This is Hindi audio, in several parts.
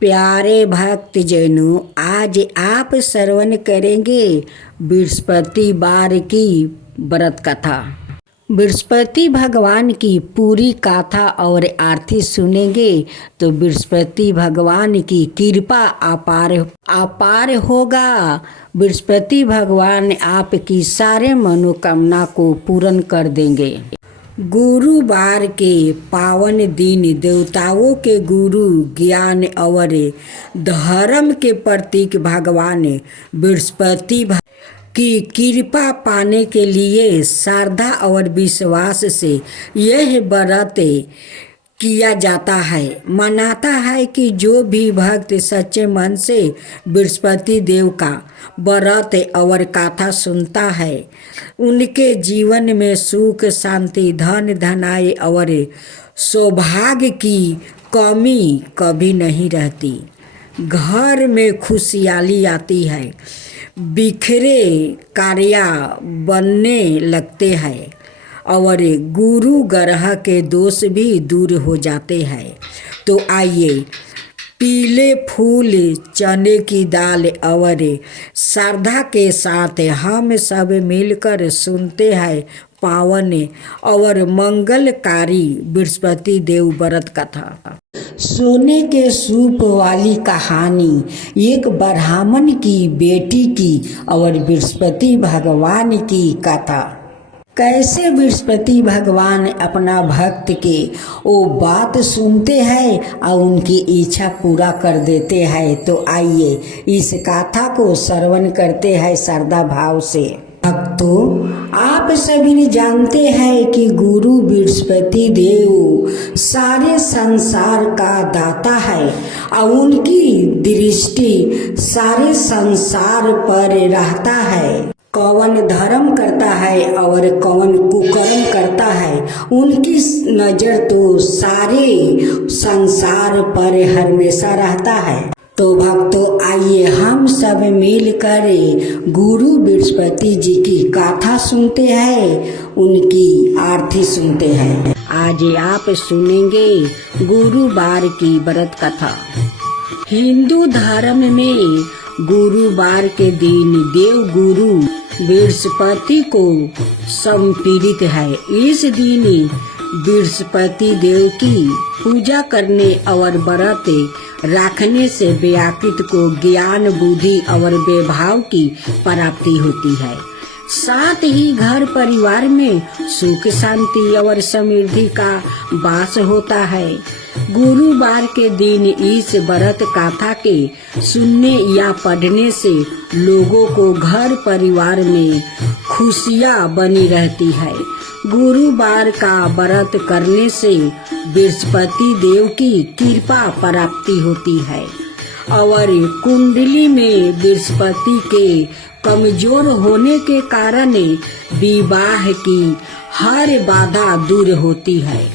प्यारे भक्तजनों, आज आप श्रवण करेंगे बृहस्पतिवार की व्रत कथा। बृहस्पति भगवान की पूरी कथा और आरती सुनेंगे तो बृहस्पति भगवान की कृपा अपार होगा। बृहस्पति भगवान आपकी सारे मनोकामना को पूर्ण कर देंगे। गुरुवार के पावन दिन देवताओं के गुरु, ज्ञान और धर्म के प्रतीक भगवान बृहस्पति की कृपा पाने के लिए श्रद्धा और विश्वास से यह व्रत किया जाता है। मानता है कि जो भी भक्त सच्चे मन से बृहस्पति देव का व्रत और कथा सुनता है, उनके जीवन में सुख, शांति, धन, धनाय और सौभाग्य की कमी कभी नहीं रहती। घर में खुशहाली आती है, बिखरे कार्य बनने लगते हैं और गुरु ग्रह के दोष भी दूर हो जाते हैं। तो आइए पीले फूल, चने की दाल और श्रद्धा के साथ हम सब मिलकर सुनते हैं पावन और मंगलकारी बृहस्पति देव व्रत कथा। सोने के सूप वाली कहानी एक ब्राह्मण की बेटी की और बृहस्पति भगवान की कथा। कैसे बृहस्पति भगवान अपना भक्त के वो बात सुनते हैं और उनकी इच्छा पूरा कर देते हैं। तो आइए इस कथा को श्रवण करते हैं श्रद्धा भाव से। भक्तों, आप सभी जानते हैं कि गुरु बृहस्पति देव सारे संसार का दाता है और उनकी दृष्टि सारे संसार पर रहता है। कौन धर्म करता है और कौन कुकर्म करता है, उनकी नजर तो सारे संसार पर हमेशा रहता है। तो भक्तों, आइए हम सब मिलकर गुरु बृहस्पति जी की कथा सुनते हैं, उनकी आरती सुनते हैं। आज आप सुनेंगे गुरुवार की व्रत कथा। हिंदू धर्म में गुरुवार के दिन देव गुरु बृहस्पति को समर्पित है। इस दिन बृहस्पति देव की पूजा करने और व्रत रखने से व्यक्ति को ज्ञान, बुद्धि और वैभव की प्राप्ति होती है। साथ ही घर परिवार में सुख, शांति और समृद्धि का वास होता है। गुरुवार के दिन इस व्रत कथा के सुनने या पढ़ने से लोगों को घर परिवार में खुशियाँ बनी रहती है। गुरुवार का व्रत करने से बृहस्पति देव की कृपा प्राप्ति होती है और कुंडली में बृहस्पति के कमजोर होने के कारण विवाह की हर बाधा दूर होती है।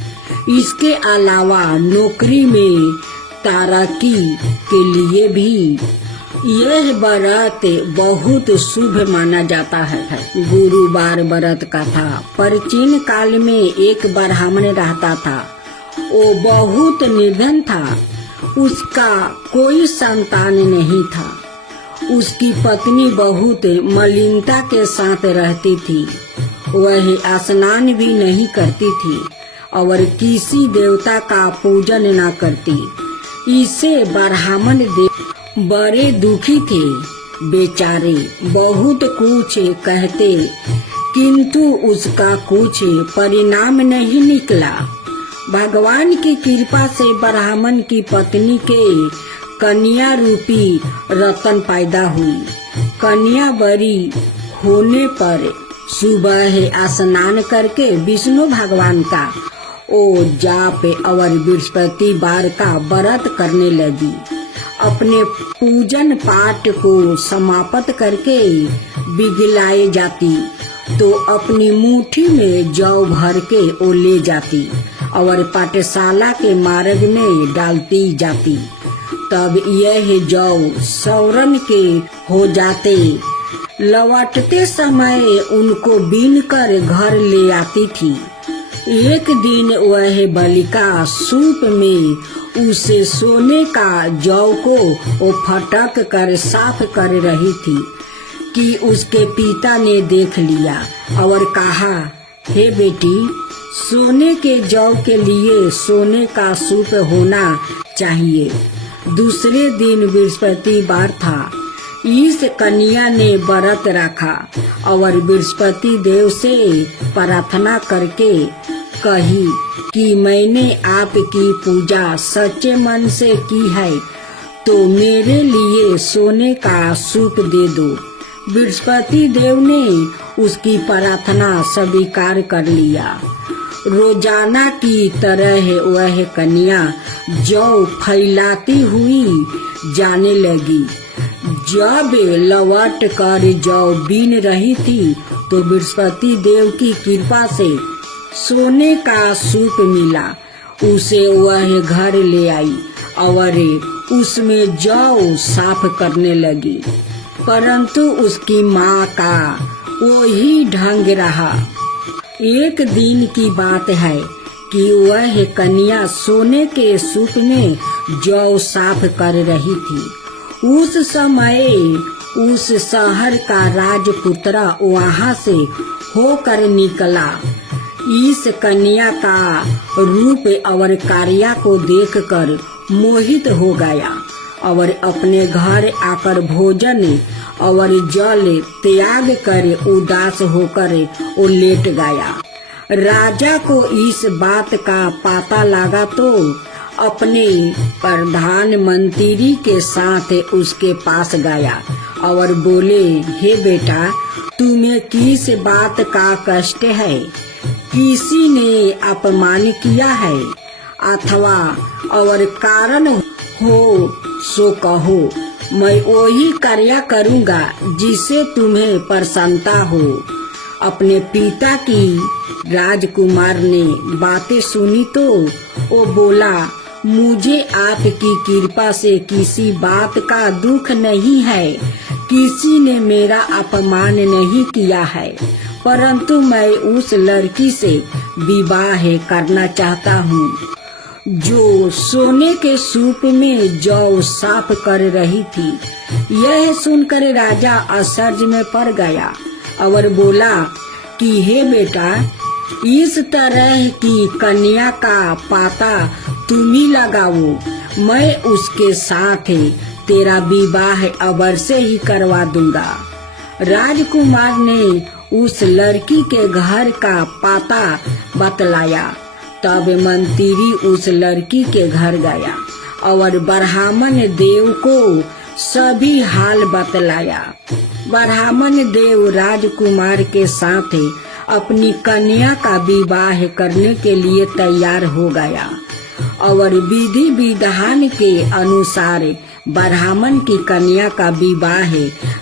इसके अलावा नौकरी में तरक्की के लिए भी यह व्रत बहुत शुभ माना जाता है। गुरुवार व्रत कथा। प्राचीन काल में एक ब्राह्मण रहता था। वो बहुत निर्धन था, उसका कोई संतान नहीं था। उसकी पत्नी बहुत मलिनता के साथ रहती थी। वह स्नान भी नहीं करती थी और किसी देवता का पूजन न करती। इसे ब्राह्मण देव बड़े दुखी थे। बेचारे बहुत कुछ कहते, किंतु उसका कुछ परिणाम नहीं निकला। भगवान की कृपा से ब्राह्मण की पत्नी के कन्या रूपी रतन पैदा हुई। कन्या बड़ी होने पर सुबह स्नान करके विष्णु भगवान का जाप और बृहस्पतिवार का व्रत करने लगी। अपने पूजन पाठ को समाप्त करके बिगलाए जाती तो अपनी मुट्ठी में जौ भर के वो ले जाती और पाठशाला के मार्ग में डालती जाती। तब यह जौ सौरन के हो जाते। लौटते समय उनको बीन कर घर ले आती थी। एक दिन वह बालिका सूप में उसे सोने का जौ को वो फटक कर साफ कर रही थी कि उसके पिता ने देख लिया और कहा, हे बेटी, सोने के जौ के लिए सोने का सूप होना चाहिए। दूसरे दिन बृहस्पतिवार था। इस कन्या ने व्रत रखा और बृहस्पति देव से प्रार्थना करके कही कि मैंने आपकी पूजा सच्चे मन से की है, तो मेरे लिए सोने का सूप दे दो। बृहस्पति देव ने उसकी प्रार्थना स्वीकार कर लिया। रोजाना की तरह वह कन्या जौ फैलाती हुई जाने लगी। जब लौट कर जौ बीन रही थी तो बृहस्पति देव की कृपा से सोने का सूप मिला। उसे वह घर ले आई और उसमें जौ साफ करने लगी, परंतु उसकी माँ का वही ढंग रहा। एक दिन की बात है कि वह कन्या सोने के सूप में जौ साफ कर रही थी। उस समय उस शहर का राजपुत्र वहाँ से होकर निकला। इस कन्या का रूप और कार्य को देखकर मोहित हो गया और अपने घर आकर भोजन और जल त्याग कर उदास होकर वो लेट गया। राजा को इस बात का पता लगा तो अपने प्रधानमंत्री के साथ उसके पास गया और बोले, हे बेटा, तुम्हें किस बात का कष्ट है? किसी ने अपमान किया है अथवा और कारण हो सो कहो, मैं वही कार्य करूँगा जिससे तुम्हें प्रसन्नता हो। अपने पिता की राजकुमार ने बातें सुनी तो वो बोला, मुझे आपकी कृपा से किसी बात का दुख नहीं है। किसी ने मेरा अपमान नहीं किया है, परंतु मैं उस लड़की से विवाह करना चाहता हूँ जो सोने के सूप में जौ साफ कर रही थी। यह सुनकर राजा आश्चर्य में पड़ गया और बोला कि हे बेटा, इस तरह की कन्या का पता तुम ही लगाओ, मैं उसके साथ तेरा विवाह अवश्य ही करवा दूंगा। राजकुमार ने उस लड़की के घर का पता बतलाया। तब मंत्री उस लड़की के घर गया और ब्राह्मण देव को सभी हाल बतलाया। ब्राह्मण देव राजकुमार के साथ अपनी कन्या का विवाह करने के लिए तैयार हो गया और विधि विधान के अनुसार ब्राह्मण की कन्या का विवाह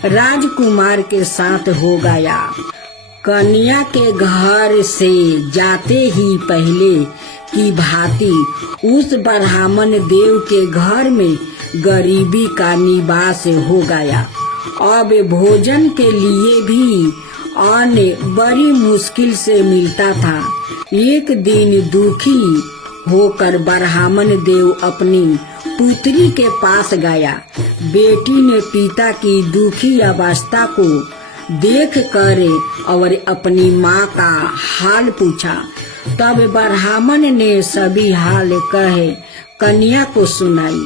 राजकुमार के साथ हो गया। कन्या के घर से जाते ही पहले की भांति उस ब्राह्मण देव के घर में गरीबी का निवास हो गया। अब भोजन के लिए भी अन्न बड़ी मुश्किल से मिलता था। एक दिन दुखी होकर ब्राह्मण देव अपनी पुत्री के पास गया। बेटी ने पिता की दुखी अवस्था को देख कर और अपनी माँ का हाल पूछा। तब ब्राह्मण ने सभी हाल कहे कन्या को सुनाई।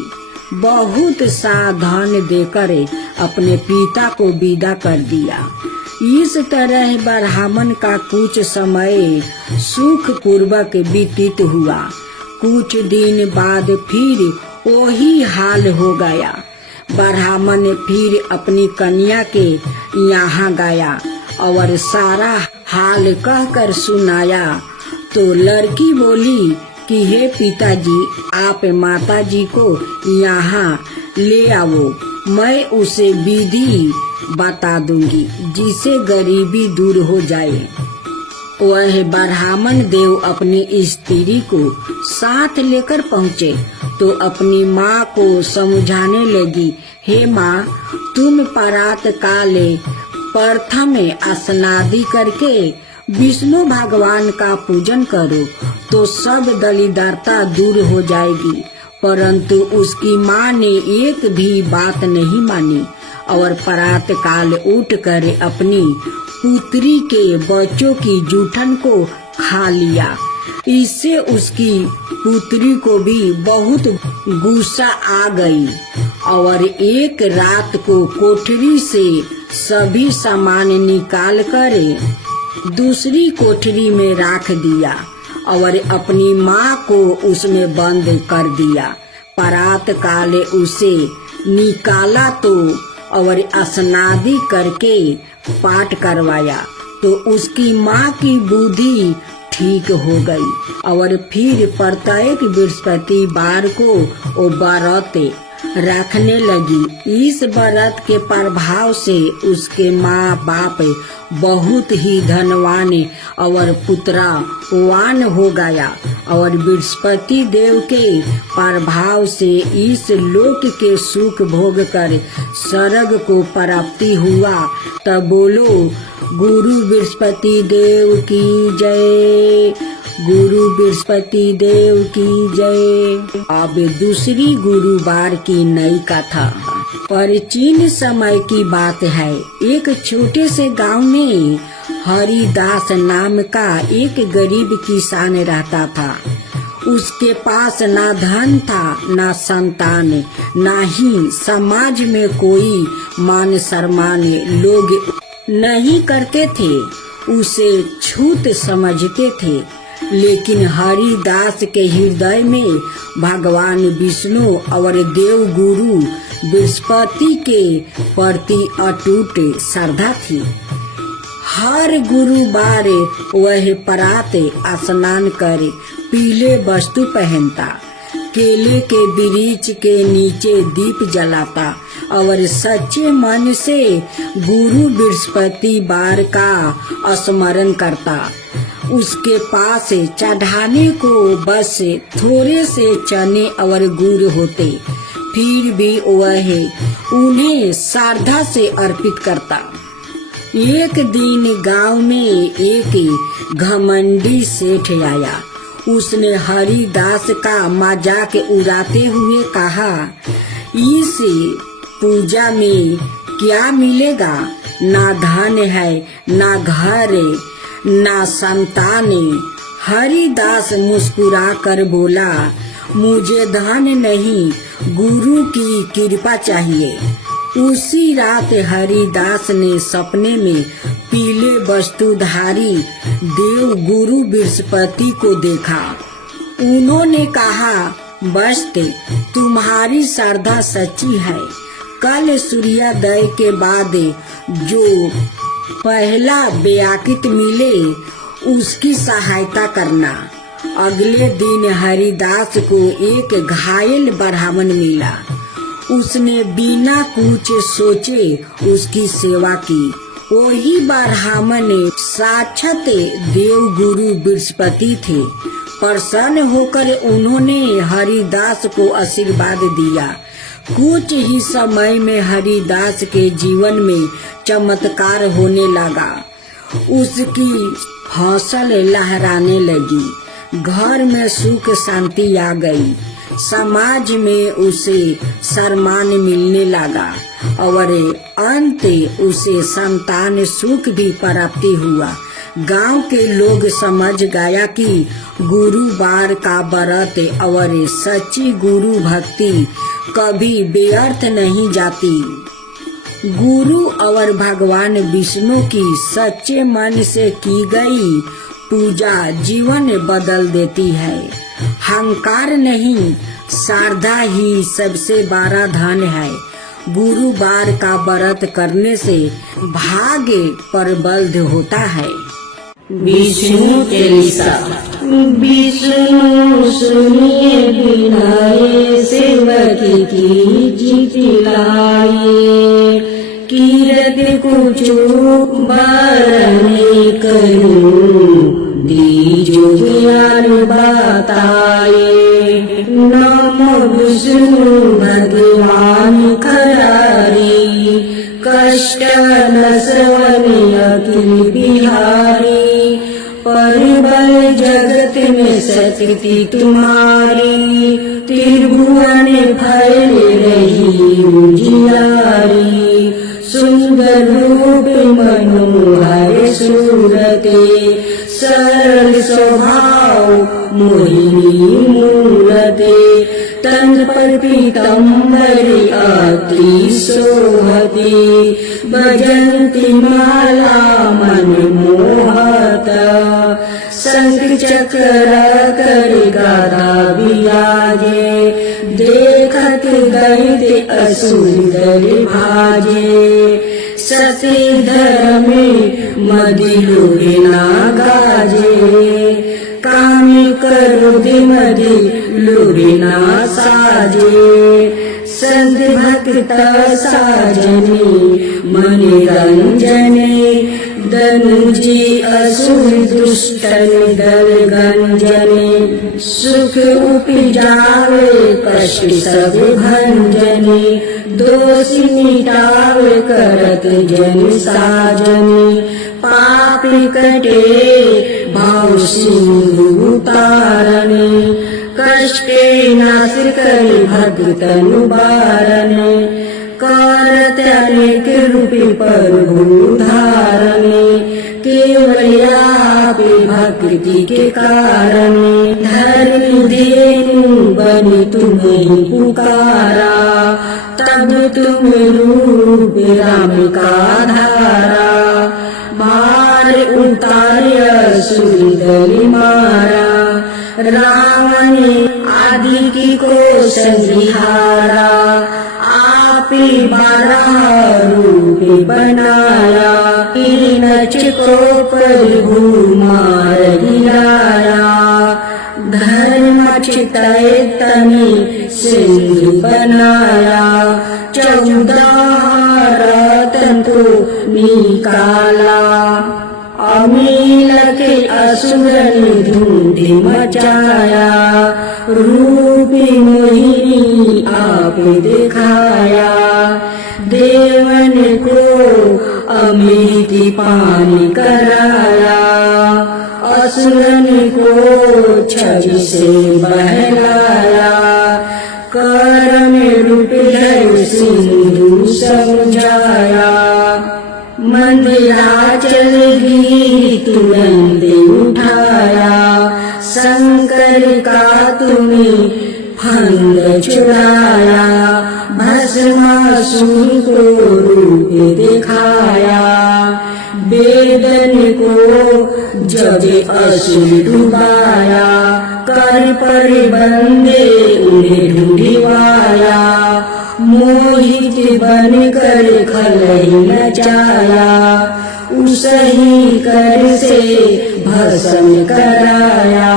बहुत सा धन देकर अपने पिता को विदा कर दिया। इस तरह ब्राह्मण का कुछ समय सुख पूर्वक व्यतीत हुआ। कुछ दिन बाद फिर वही हाल हो गया। ब्राह्मण फिर अपनी कन्या के यहाँ गया और सारा हाल कहकर सुनाया तो लड़की बोली कि हे पिताजी, आप माताजी को यहाँ ले आओ, मैं उसे विधि बता दूंगी जिससे गरीबी दूर हो जाए। वह ब्राह्मण देव अपनी स्त्री को साथ लेकर पहुँचे तो अपनी माँ को समझाने लगी, हे माँ, तुम प्रातः काल प्रथम स्नादि करके विष्णु भगवान का पूजन करो तो सब दरिद्रता दूर हो जाएगी। परंतु उसकी माँ ने एक भी बात नहीं मानी और प्रातः काल उठकर अपनी पुत्री के बच्चों की जूठन को खा लिया। इससे उसकी पुत्री को भी बहुत गुस्सा आ गई और एक रात को कोठरी से सभी सामान निकाल कर दूसरी कोठरी में रख दिया और अपनी माँ को उसमें बंद कर दिया। प्रातः काल उसे निकाला तो और स्नादि करके पाठ करवाया तो उसकी माँ की बुद्धि ठीक हो गई और फिर प्रत्येक बृहस्पतिवार को वो व्रत रखने लगी। इस व्रत के प्रभाव से उसके माँ बाप बहुत ही धनवान और पुत्रवान हो गया और बृहस्पति देव के प्रभाव से इस लोक के सुख भोग कर स्वर्ग को प्राप्ति हुआ। तब बोलो गुरु बृहस्पति देव की जय, गुरु बृहस्पति देव की जय। अब दूसरी गुरुवार की नई कथा। प्राचीन समय की बात है। एक छोटे से गांव में हरिदास नाम का एक गरीब किसान रहता था। उसके पास ना धन था, ना संतान, ना ही समाज में कोई मान सम्मान लोग नहीं करते थे, उसे छूत समझते थे। लेकिन हरिदास के हृदय में भगवान विष्णु और देव गुरु बृहस्पति के प्रति अटूट श्रद्धा थी। हर गुरुवार वह प्रातः स्नान कर पीले वस्त्र पहनता, केले के वृक्ष के नीचे दीप जलाता और सच्चे मन से गुरु बृहस्पतिवार का स्मरण करता। उसके पास चढ़ाने को बस थोड़े से चने और गुड़ होते, फिर भी वह उन्हें श्रद्धा से अर्पित करता। एक दिन गांव में एक घमंडी सेठ आया। उसने हरिदास का मजाक उड़ाते हुए कहा, इस पूजा में क्या मिलेगा? ना धन है, ना घर, ना संतान। हरिदास मुस्कुरा कर बोला, मुझे धन नहीं, गुरु की कृपा चाहिए। उसी रात हरिदास ने सपने में पीले वस्त्रधारी देव गुरु बृहस्पति को देखा। उन्होंने कहा, बस्त तुम्हारी श्रद्धा सच्ची है। कल सूर्योदय के बाद जो पहला व्याकृत मिले उसकी सहायता करना। अगले दिन हरिदास को एक घायल ब्राह्मण मिला। उसने बिना कुछ सोचे उसकी सेवा की। वही ब्राह्मण साक्षात देव गुरु बृहस्पति थे। प्रसन्न होकर उन्होंने हरिदास को आशीर्वाद दिया। कुछ ही समय में हरिदास के जीवन में चमत्कार होने लगा। उसकी फसल लहराने लगी, घर में सुख शांति आ गई, समाज में उसे सम्मान मिलने लगा और अंत उसे संतान सुख भी प्राप्ति हुआ। गांव के लोग समझ गया कि गुरुवार का व्रत और सच्ची गुरु भक्ति कभी व्यर्थ नहीं जाती। गुरु और भगवान विष्णु की सच्चे मन से की गई पूजा जीवन बदल देती है। अहंकार नहीं, श्रद्धा ही सबसे बड़ा धन है। गुरुवार का व्रत करने से भाग्य प्रबल होता है। विष्णु चालीसा। विष्णु सुनिए बिनाए, सेवकी की जितलाए। कीरत कुछ बारने करूं, दीजो ज्ञान बताए। नमो विष्णु भगवान करारी, कष्ट नसवन अखिल बिहारी। परिबल जगत में शक्ति तुम्हारी, त्रिभुवन फैल रही उजियारी। सुंदर रूप मनोहर सूरते, सरल स्वभाव मोहिनी मूरते। तन पर पीताम्बरी अति शोभते, भजन्ति माला मन मोहता। शंख चक्र कर गदा विराजे, देखत दैत्य असुर दल भाजे। सती धर्म मदि लुढ़ना गाजे, कामी क्रोध मदि लुढ़ना साजे। संत भक्त साजनी मन रंजने, धनुजी असुर दुष्टन दल गंजने। सुख उपजावे कष्ट सब भंजने, दोष मिटावे करत जन साजने। पापी कटे भाव सिंधु तारने, कष्टे नाश करि भक्तन बारने। करत अनेक रूपी प्रभु धारने, केवल आपे भक्ति के कारणे। धर्म धेनु बनि तुम्हें पुकारा, तब तुम रूप राम का धारा। मार उतारे असुर दल मारा, रावण आदि की को संहारा। आपे 12 रूप बनाया, हिरण्यकश को प्रभु मार गिराया। धर्म चितय तनि सिंधु बनाया, 14 रतन को निकाला। अमील के असुरन धूम मचाया, रूपी मोहिनी आप दिखाया। देवन को अमृत पान कराया, असुरन को छवि से बहलाया। कर में रूप धर सिंधु समझाया, मंदिराचल गिरी तुरंत उठाया। शंकर का तुम्हें फंद छुड़ाया, भस्मासुर को रूप दिखाया। वेदन को जब असुर डुबाया, कर पर बंदे उन्हें ढूंढवाया। मोहित बन कर खलहि नचाया, उसही कर से भस्म कराया।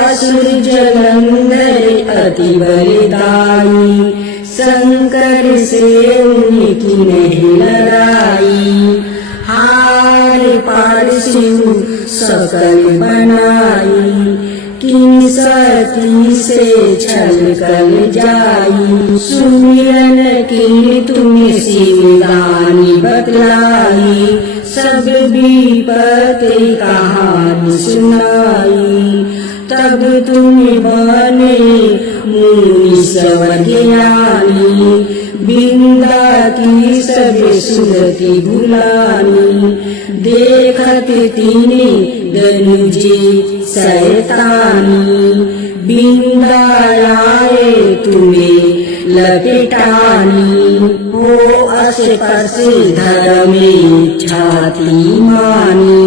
असुर जलंधर अति बलदाई, शंकर से उनकी नहीं लड़ाई। हार पार शिव सकल बनाई, किन सती से छल कल जाई। सुमिरन की तुम्हें शिवदानी बतलाई, सब विपत कहानी सुनाई। तब तुम बने मुनि सब ज्ञानी, बिंदा की सब सुरति भुलानी। देखत तीने धनुजी शैतानी, बिंदा आए तुम्हें लपेटानी। हो अस्पर्श धर्मे छाती मानी,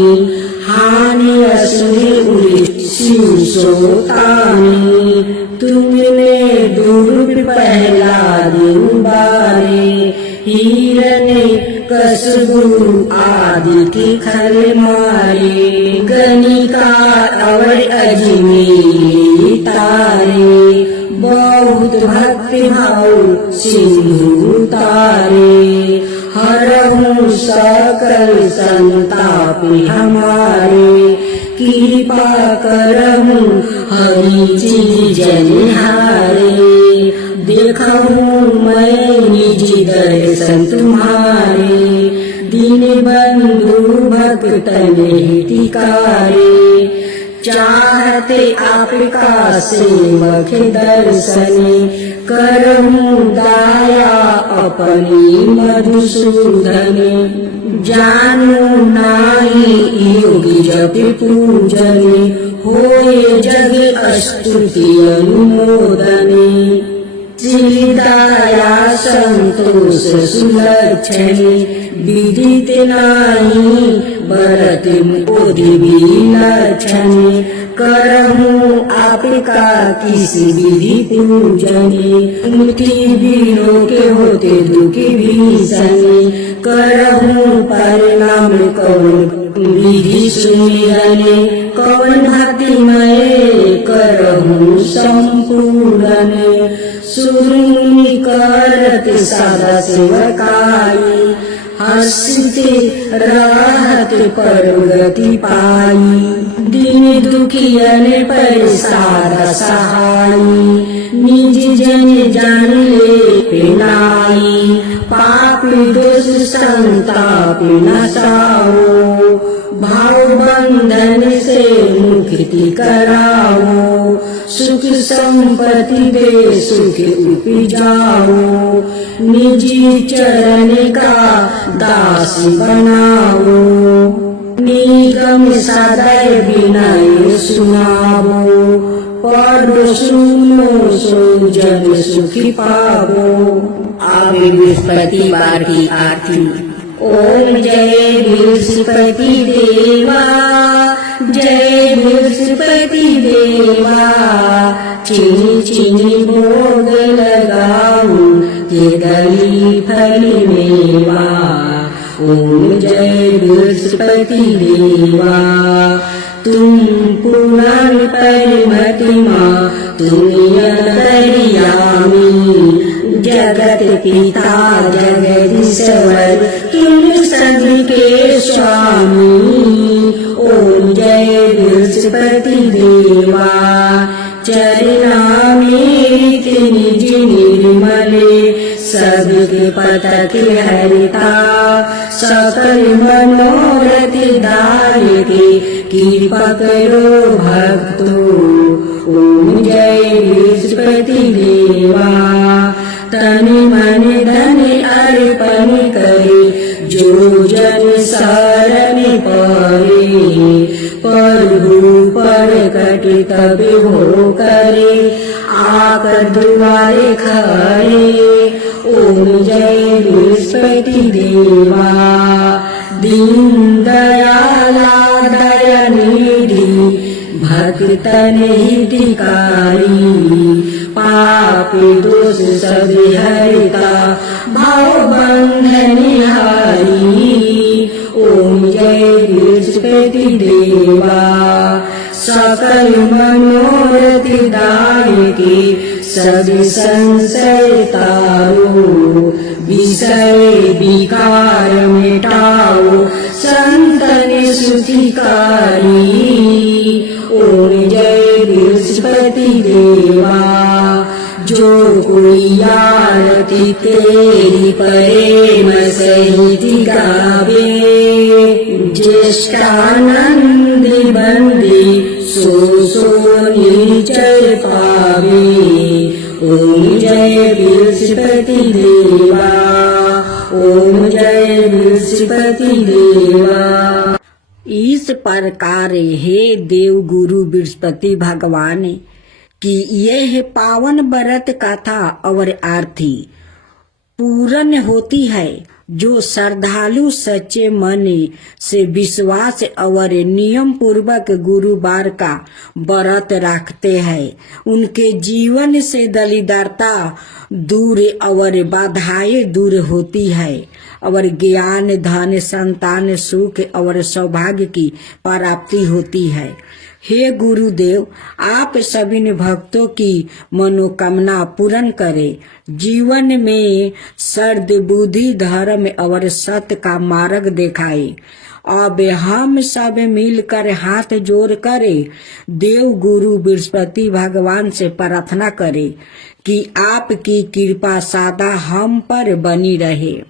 हानि असुर शिव सोतानी। तुमने दूर पहला दिन बारे, हिरण्य कसबु आदि की खल मारे। गणिका और अजमेरी तारे, बहुत भक्ति भाव सिंधु तारे। हरहु सकल संताप हमारे, कृपा करहु हरि जी जनिहारे। देखहु मैं निज दर्शन तुम्हारे, दीन बंधु भक्तन हितकारी। चाहते आपका सेवक दर्शने, करहूँ दाया अपनी मधुसूदने। जानू नाही योगी जप पूजने, होए जग स्तुति अनुमोदने। श्रीदया संतोष सुलक्षणे, विदित नाही भरत बोधि विलक्षणे। करहूँ आपका किसी विधि पूजने, मुक्ति बिनो के होते दुखी भीषणे। करहूँ परिणाम कौन विधि सुमिरने, कौन भक्तिमय करहूँ संपूर्ण। सुनि करत सदा सेवकाई, हंसते रहत परगति पाई। दीन दुखियन पर सादा सहाई, निज जन जान ले पेनाई। पाप दोष संताप नसाओ, भाव बंधन से मुक्ति कराओ। सुख संपत्ति दे सुख उपजाओ, निजी चरण का दास बनाओ। निगम सदैव विनय सुनाओ, पढ़ो सुनो सो जन सुखी पावो। आगे बृहस्पतिवार की आरती। ओम जय बृहस्पति देवा, जय बृहस्पति देवा। चीनी चीनी भोग लगाऊं, ये दली फली मेवा। ओम जय बृहस्पति देवा। तुम पुराण परिमतिमा, तुम अंतर्यामी। जगत पिता जगदीश्वर, तुम सबके स्वामी। ओम जय बृहस्पति देवा। चरणामृत निज निर्मले, सबके पतक हरिता। सकल मनोरथ दायके, कृपा करो भक्तो। ओम जय बृहस्पति देवा। तन मन धन अर्पण करे, जो जन शरण परे। प्रभु प्रकट तब हो करे, आकर द्वारे खड़े। ओम जय बृहस्पति देवा। दीन दयाला दयानिधि, भक्तन हितकारी। पाप दोष सब हरता, भाव बंधन हारी। ओम जय बृहस्पति देवा। सकल मनोरथ दायके, सब संशय तारो। विषय विकार मिटाओ, संतन सुखिकारी। ओम जय बृहस्पति देवा। जो कोई आरती तेरी प्रेम सहित गावे, ज्येष्ठानंद बंदे सो निश्चय पावे। ओम जय बृहस्पति देवा। ओम जय बृहस्पति देवा। इस प्रकार हे देव गुरु बृहस्पति भगवान की यह पावन व्रत कथा और आरती पूर्ण होती है। जो श्रद्धालु सच्चे मन से विश्वास और नियम पूर्वक गुरुवार का व्रत रखते हैं, उनके जीवन से दरिद्रता दूर और बाधाएं दूर होती है और ज्ञान धन संतान सुख और सौभाग्य की प्राप्ति होती है। हे गुरुदेव, आप सभी भक्तों की मनोकामना पूर्ण करें, जीवन में सद बुद्धि धर्म और सत्य का मार्ग दिखाए। अब हम सब मिलकर हाथ जोड़ करें, देव गुरु बृहस्पति भगवान से प्रार्थना करें कि आपकी कृपा सदा हम पर बनी रहे।